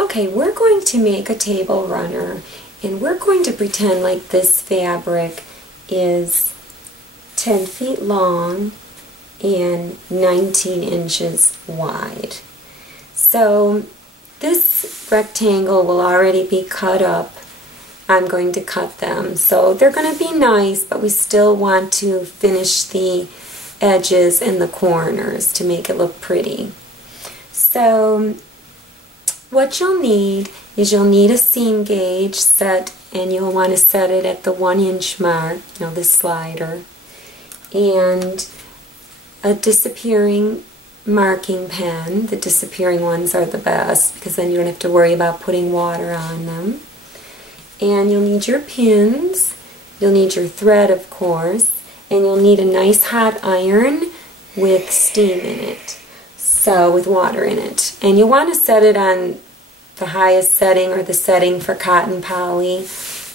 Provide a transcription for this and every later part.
Okay, we're going to make a table runner, and we're going to pretend like this fabric is 10 feet long and 19 inches wide. So this rectangle will already be cut up. I'm going to cut them. So they're going to be nice, but we still want to finish the edges and the corners to make it look pretty. So what you'll need is you'll need a seam gauge set, and you'll want to set it at the 1 inch mark, this slider, and a disappearing marking pen. The disappearing ones are the best because then you don't have to worry about putting water on them. And you'll need your pins, you'll need your thread of course, and you'll need a nice hot iron with steam in it, so with water in it. And you'll want to set it on the highest setting or the setting for cotton poly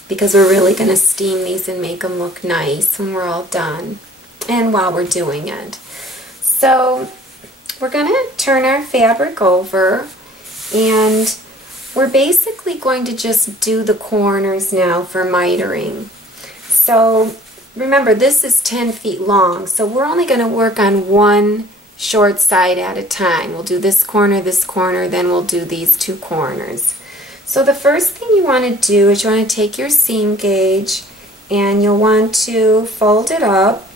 because we're really going to steam these and make them look nice when we're all done and while we're doing it. So we're going to turn our fabric over, and we're basically going to just do the corners now for mitering. So remember, this is 10 feet long, so we're only going to work on one short side at a time. We'll do this corner, then we'll do these two corners. So the first thing you want to do is you want to take your seam gauge and you'll want to fold it up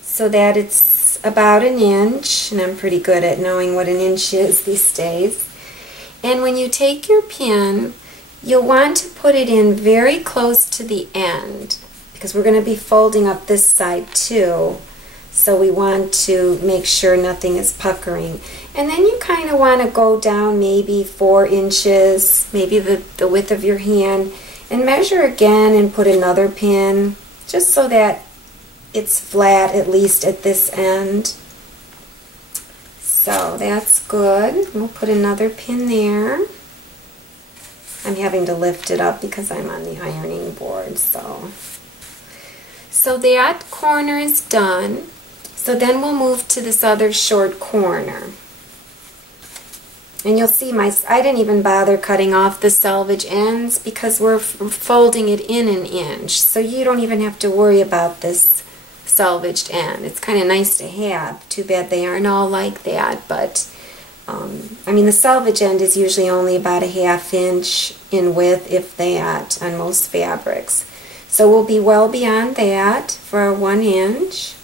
so that it's about 1 inch, and I'm pretty good at knowing what 1 inch is these days. And when you take your pin, you'll want to put it in very close to the end because we're going to be folding up this side too. So we want to make sure nothing is puckering. And then you kind of want to go down maybe 4 inches, maybe the width of your hand, and measure again and put another pin just so that it's flat at least at this end. So that's good. We'll put another pin there. I'm having to lift it up because I'm on the ironing board. So that corner is done. So then we'll move to this other short corner. And you'll see I didn't even bother cutting off the selvage ends because we're folding it in 1 inch. So you don't even have to worry about this selvaged end. It's kind of nice to have. Too bad they aren't all like that, but I mean the selvage end is usually only about 1/2 inch in width, if that, on most fabrics. So we'll be well beyond that for our 1 inch.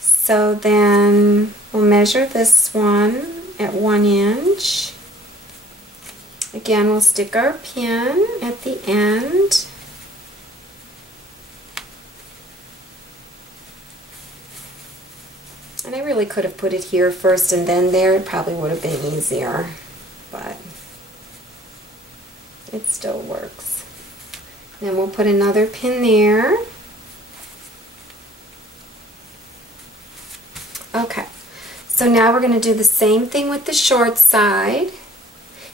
So then we'll measure this one at 1 inch. Again, we'll stick our pin at the end. And I really could have put it here first and then there. It probably would have been easier, but it still works. Then we'll put another pin there. Okay, so now we're going to do the same thing with the short side.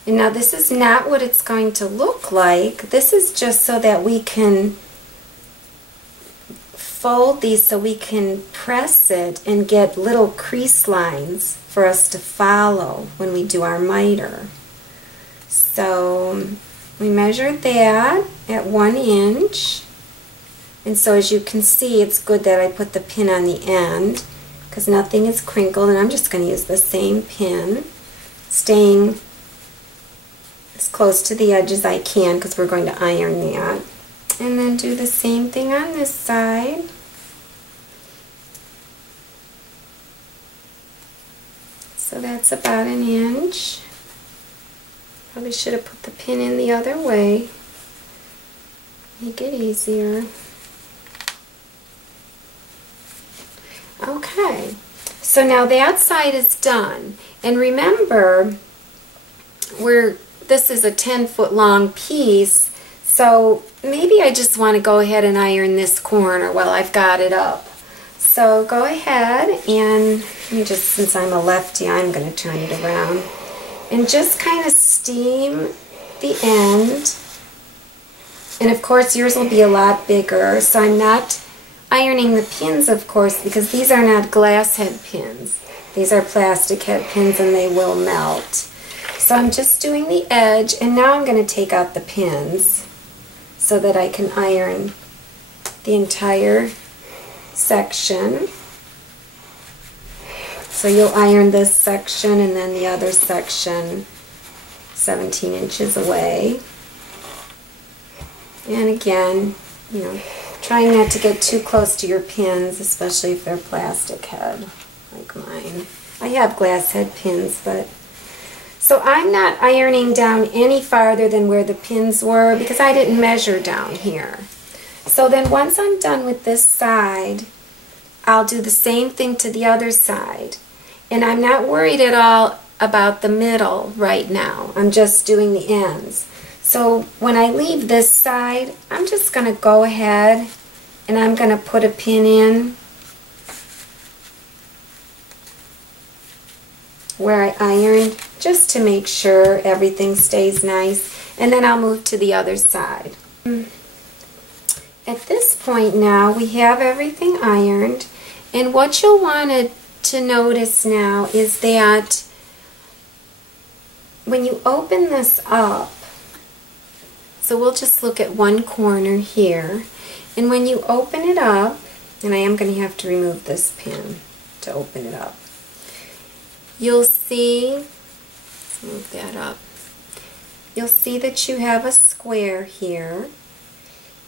And now this is not what it's going to look like. This is just so that we can fold these so we can press it and get little crease lines for us to follow when we do our miter. So we measured that at 1 inch. And so as you can see, it's good that I put the pin on the end because nothing is crinkled, and I'm just going to use the same pin, staying as close to the edge as I can because we're going to iron that. And then do the same thing on this side. So that's about 1 inch. Probably should have put the pin in the other way. Make it easier. Okay, so now that side is done. And remember, this is a 10-foot long piece, so maybe I just want to go ahead and iron this corner while I've got it up. So go ahead and, since I'm a lefty, I'm going to turn it around. And just kind of steam the end. And of course yours will be a lot bigger, so I'm not ironing the pins, of course, because these are not glass head pins. These are plastic head pins and they will melt. So I'm just doing the edge, and now I'm going to take out the pins so that I can iron the entire section. So you'll iron this section and then the other section 17 inches away. And again, you know, trying not to get too close to your pins, especially if they're plastic head like mine. I have glass head pins, but so I'm not ironing down any farther than where the pins were because I didn't measure down here. So then once I'm done with this side, I'll do the same thing to the other side. And I'm not worried at all about the middle right now. I'm just doing the ends. So when I leave this side, I'm just going to go ahead and I'm going to put a pin in where I ironed, just to make sure everything stays nice, and then I'll move to the other side. At this point now, we have everything ironed, and what you'll want to notice now is that when you open this up, so we'll just look at one corner here, and when you open it up, and I am going to have to remove this pin to open it up, you'll see, let's move that up, you'll see that you have a square here,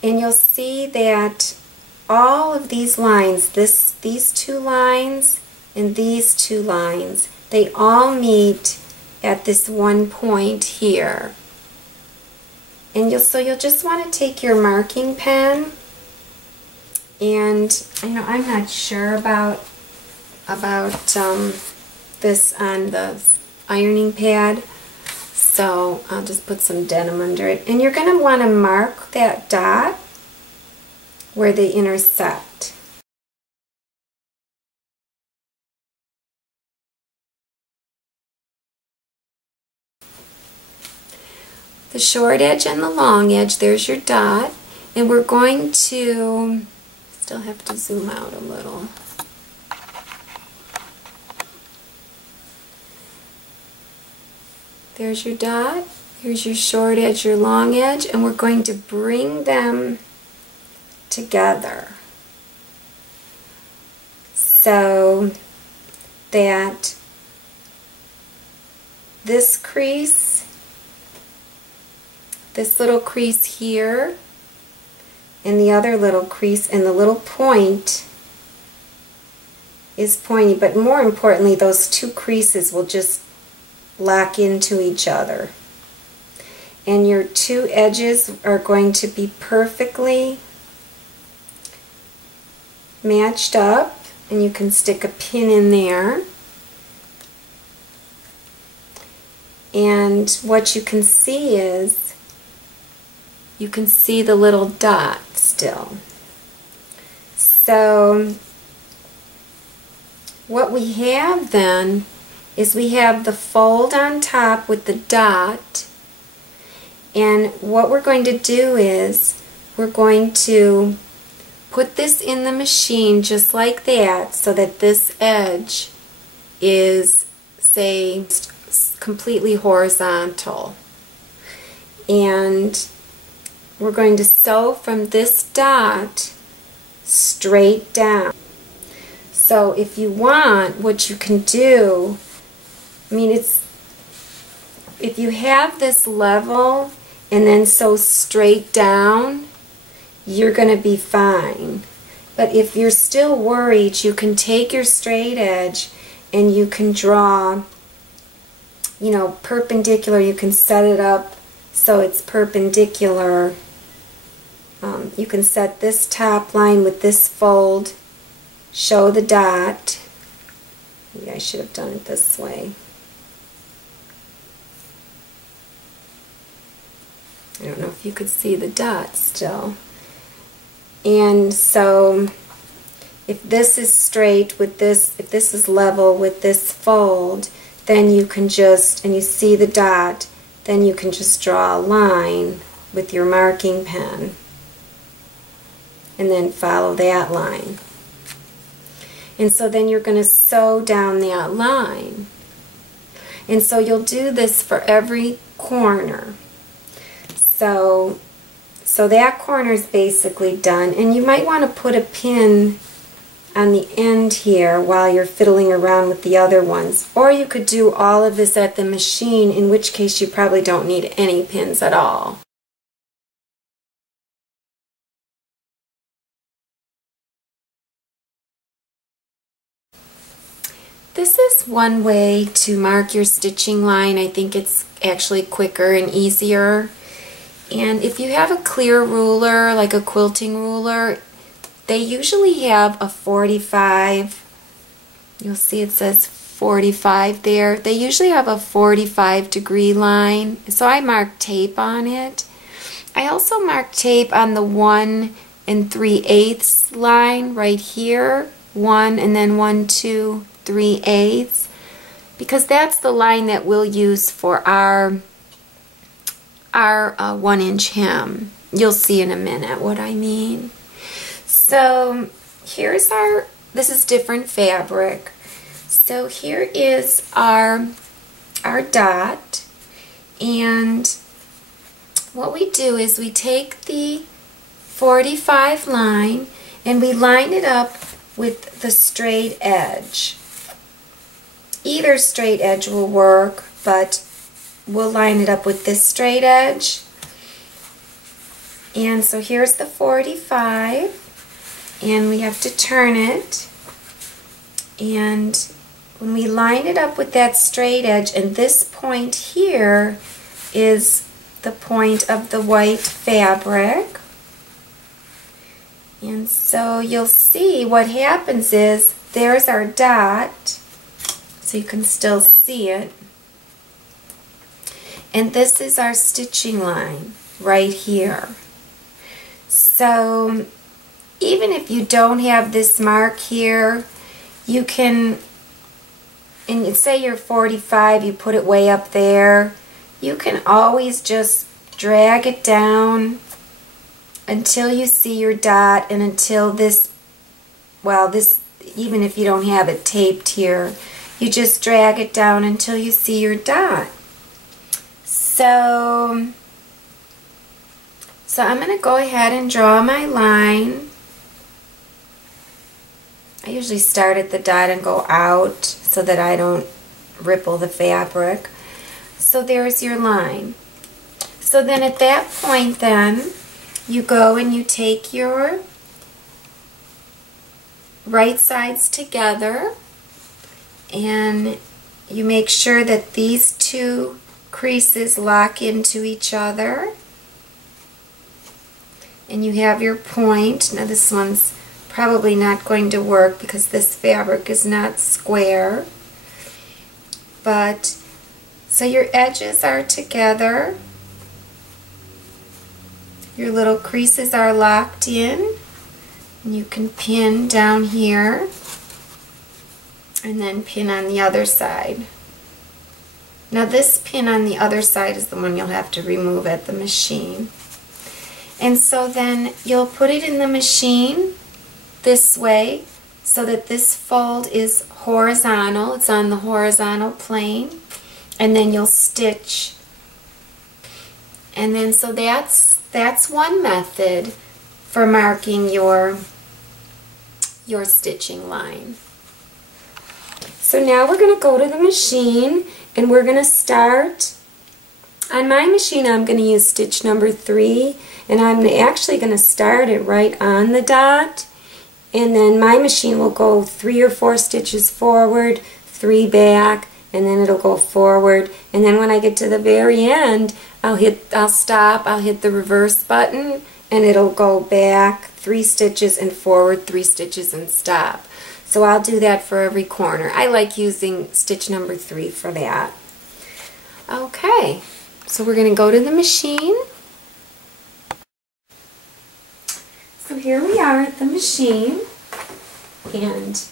and you'll see that all of these lines, these two lines and these two lines, they all meet at this one point here. And so you'll just want to take your marking pen, and I know I'm not sure about this on the ironing pad, so I'll just put some denim under it. And you're going to want to mark that dot where they intersect. The short edge and the long edge, there's your dot, and we're going to, still have to zoom out a little. There's your dot, here's your short edge, your long edge, and we're going to bring them together so that this crease, this little crease here, and the other little crease, and the little point is pointy, but more importantly, those two creases will just lock into each other. And your two edges are going to be perfectly matched up, and you can stick a pin in there. And what you can see is, you can see the little dot still. So what we have then is we have the fold on top with the dot, and what we're going to do is we're going to put this in the machine just like that, so that this edge is, say, completely horizontal. And we're going to sew from this dot straight down. So if you want, what you can do, I mean, if you have this level and then sew straight down, you're going to be fine. But if you're still worried, you can take your straight edge and you can draw, you know, perpendicular. You can set it up so it's perpendicular. You can set this top line with this fold, show the dot. Maybe I should have done it this way. I don't know if you could see the dot still. And so if this is straight with this, if this is level with this fold, then you can just, and you see the dot, then you can just draw a line with your marking pen and then follow that line. And so then you're going to sew down that line. And so you'll do this for every corner. So that corner is basically done, and you might want to put a pin on the end here while you're fiddling around with the other ones. Or you could do all of this at the machine, in which case you probably don't need any pins at all. This is one way to mark your stitching line. I think it's actually quicker and easier. And if you have a clear ruler, like a quilting ruler, they usually have a 45. You'll see it says 45 there. They usually have a 45-degree line. So I mark tape on it. I also mark tape on the 1 3/8 line right here. 1 and then 1 2 3/8, because that's the line that we'll use for our 1-inch hem. You'll see in a minute what I mean. So here's this is different fabric. So here is our dot, and what we do is we take the 45 line and we line it up with the straight edge. Either straight edge will work, but we'll line it up with this straight edge. And so here's the 45, and we have to turn it. And when we line it up with that straight edge, and this point here is the point of the white fabric. And so you'll see what happens is there's our dot, so you can still see it. And this is our stitching line right here. So even if you don't have this mark here, you can, and say you're 45, you put it way up there, you can always just drag it down until you see your dot, and until this, well, this, even if you don't have it taped here, you just drag it down until you see your dot. So I'm going to go ahead and draw my line. I usually start at the dot and go out so that I don't ripple the fabric. So there's your line. So then at that point then, you go and you take your right sides together, and you make sure that these two creases lock into each other, and you have your point. Now this one's probably not going to work because this fabric is not square, but so your edges are together, your little creases are locked in, and you can pin down here and then pin on the other side. Now this pin on the other side is the one you'll have to remove at the machine. And so then you'll put it in the machine this way so that this fold is horizontal. It's on the horizontal plane. And then you'll stitch. And then so that's one method for marking your stitching line. So now we're going to go to the machine, and we're going to start. On my machine I'm going to use stitch number 3, and I'm actually going to start it right on the dot, and then my machine will go 3 or 4 stitches forward, 3 back, and then it'll go forward, and then when I get to the very end I'll stop, I'll hit the reverse button, and it'll go back 3 stitches and forward 3 stitches and stop. So I'll do that for every corner. I like using stitch number 3 for that. Okay, so we're going to go to the machine. So here we are at the machine, and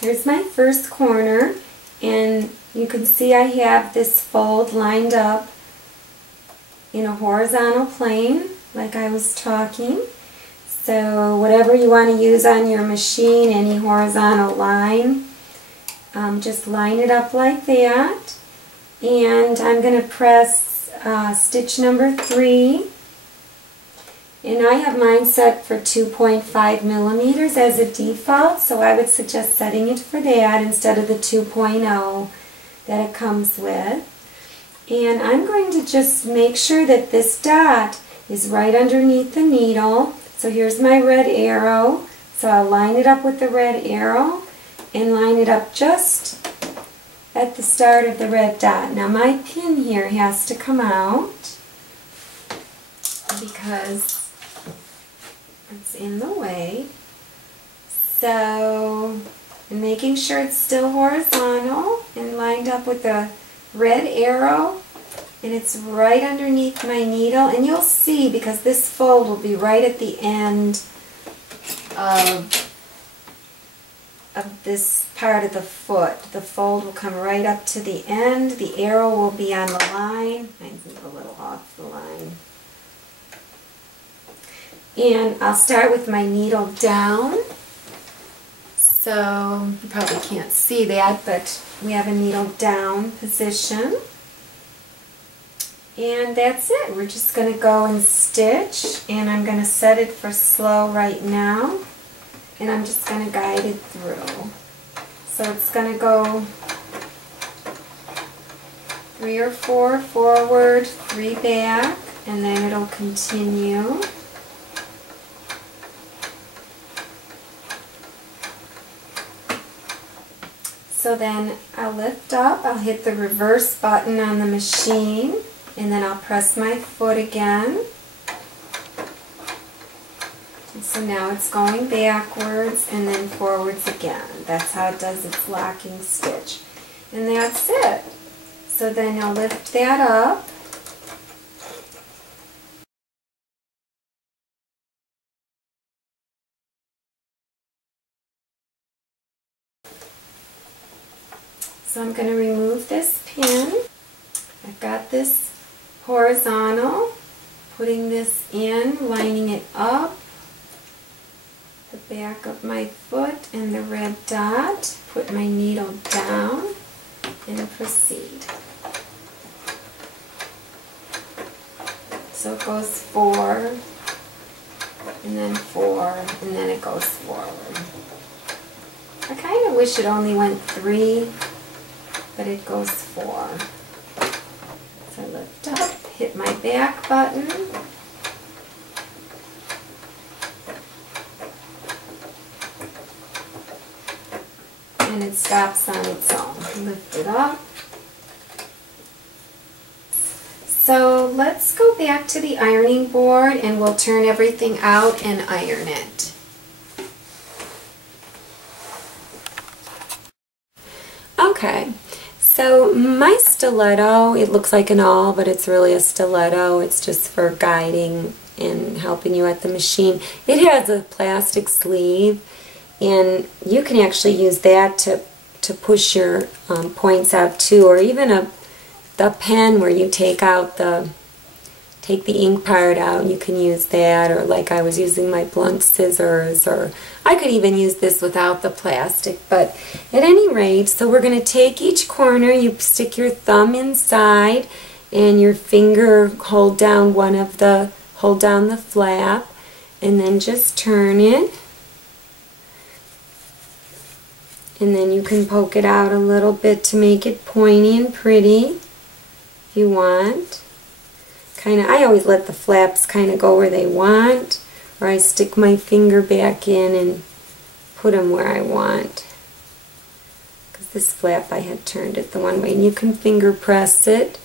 here's my first corner, and you can see I have this fold lined up in a horizontal plane like I was talking. So whatever you want to use on your machine, any horizontal line, just line it up like that. And I'm going to press stitch number 3. And I have mine set for 2.5 millimeters as a default, so I would suggest setting it for that instead of the 2.0 that it comes with. And I'm going to just make sure that this dot is right underneath the needle. So here's my red arrow. So I'll line it up with the red arrow and line it up just at the start of the red dot. Now my pin here has to come out because it's in the way. So I'm making sure it's still horizontal and lined up with the red arrow, and it's right underneath my needle. And you'll see, because this fold will be right at the end of this part of the foot. The fold will come right up to the end. The arrow will be on the line. Mine's a little off the line. And I'll start with my needle down. So you probably can't see that, but we have a needle down position. And that's it. We're just going to go and stitch, and I'm going to set it for slow right now, and I'm just going to guide it through. So it's going to go 3 or 4 forward, 3 back, and then it'll continue. So then I'll lift up, I'll hit the reverse button on the machine, and then I'll press my foot again. And so now it's going backwards and then forwards again. That's how it does its locking stitch. And that's it. So then I'll lift that up. So I'm going to remove this pin. I've got this horizontal, putting this in, lining it up, the back of my foot and the red dot, put my needle down, and proceed. So it goes 4, and then 4, and then it goes forward. I kind of wish it only went 3, but it goes 4. So I lift up, hit my back button, and it stops on its own. Lift it up. So let's go back to the ironing board and we'll turn everything out and iron it. Okay. So my stiletto, it looks like an awl, but it's really a stiletto. It's just for guiding and helping you at the machine. It has a plastic sleeve, and you can actually use that to push your points out too, or even the pen where you take the ink part out. You can use that, or like I was using my blunt scissors, or I could even use this without the plastic. But at any rate, so we're going to take each corner, you stick your thumb inside and your finger hold down the flap, and then just turn it, and then you can poke it out a little bit to make it pointy and pretty if you want. I always let the flaps kind of go where they want, or I stick my finger back in and put them where I want. Because this flap I had turned it the one way, and you can finger press it,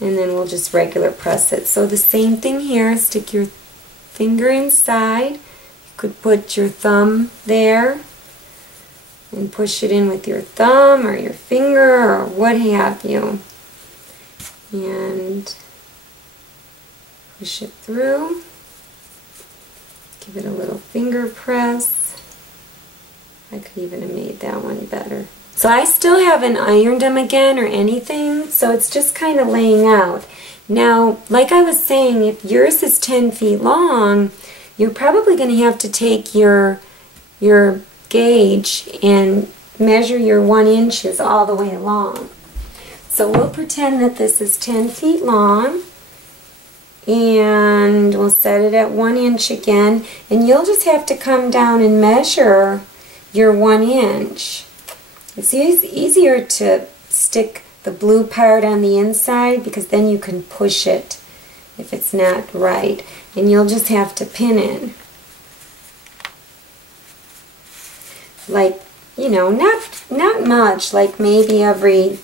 and then we'll just regular press it. So the same thing here, stick your finger inside. You could put your thumb there and push it in with your thumb or your finger or what have you. And push it through. Give it a little finger press. I could even have made that one better. So I still haven't ironed them again or anything, so it's just kind of laying out. Now, like I was saying, if yours is 10 feet long, you're probably going to have to take your gauge and measure your 1 inches all the way along. So we'll pretend that this is 10 feet long, and we'll set it at 1 inch again, and you'll just have to come down and measure your 1 inch. It's easier to stick the blue part on the inside because then you can push it if it's not right, and you'll just have to pin it. Like, you know, not much, like maybe every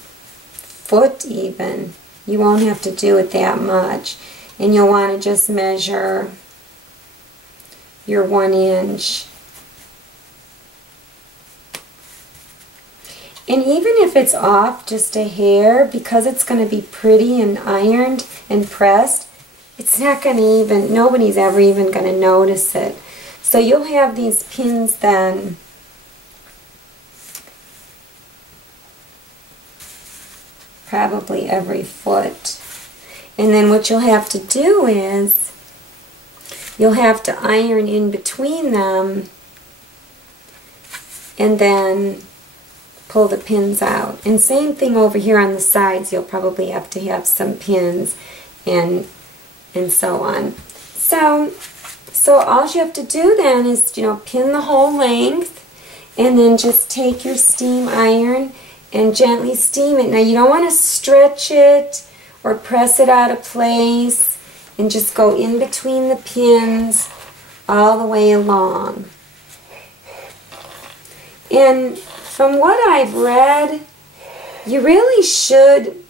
foot even. You won't have to do it that much. And you'll want to just measure your 1 inch. And even if it's off just a hair, because it's going to be pretty and ironed and pressed, it's not going to even, nobody's ever even going to notice it. So you'll have these pins then probably every foot. And then what you'll have to do is you'll have to iron in between them and then pull the pins out. And same thing over here on the sides, you'll probably have to have some pins and so on. So all you have to do then is, you know, pin the whole length and then just take your steam iron and gently steam it. Now you don't want to stretch it or press it out of place, and just go in between the pins all the way along. And from what I've read, you really should,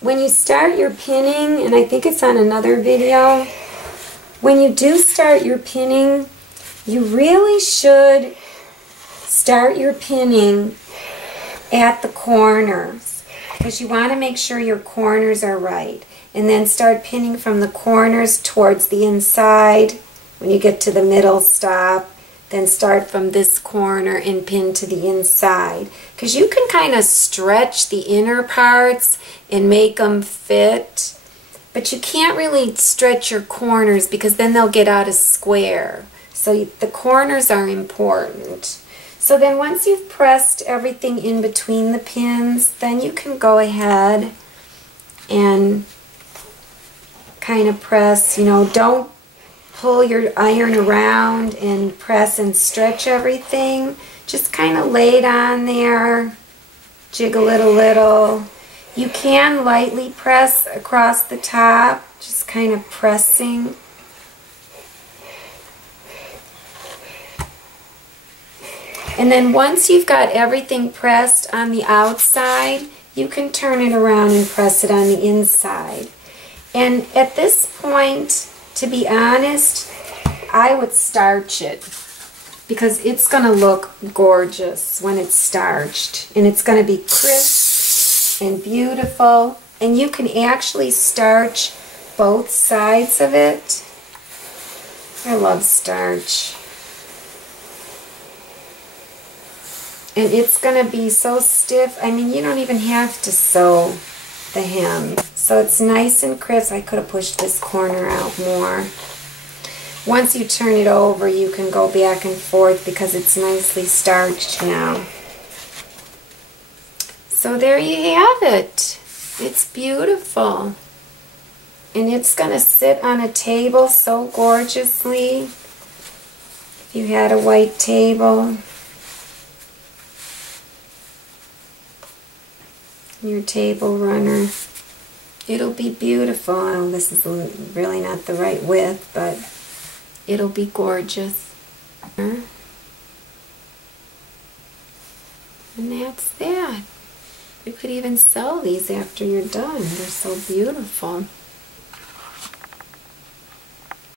when you start your pinning, and I think it's on another video, when you do start your pinning, you really should start your pinning at the corners, because you want to make sure your corners are right. And then start pinning from the corners towards the inside. When you get to the middle, stop. Then start from this corner and pin to the inside. Because you can kind of stretch the inner parts and make them fit. But you can't really stretch your corners because then they'll get out of square. So the corners are important. So then once you've pressed everything in between the pins, then you can go ahead and kind of press, you know, don't pull your iron around and press and stretch everything. Just kind of lay it on there, jiggle it a little. You can lightly press across the top, just kind of pressing. And then once you've got everything pressed on the outside, you can turn it around and press it on the inside. And at this point, to be honest, I would starch it because it's going to look gorgeous when it's starched. And it's going to be crisp and beautiful. And you can actually starch both sides of it. I love starch. And it's going to be so stiff. I mean, you don't even have to sew the hem. So it's nice and crisp. I could have pushed this corner out more. Once you turn it over, you can go back and forth because it's nicely starched now. So there you have it. It's beautiful. And it's going to sit on a table so gorgeously. If you had a white table, your table runner, it'll be beautiful. Oh, this is really not the right width, but it'll be gorgeous. And that's that. You could even sell these after you're done. They're so beautiful.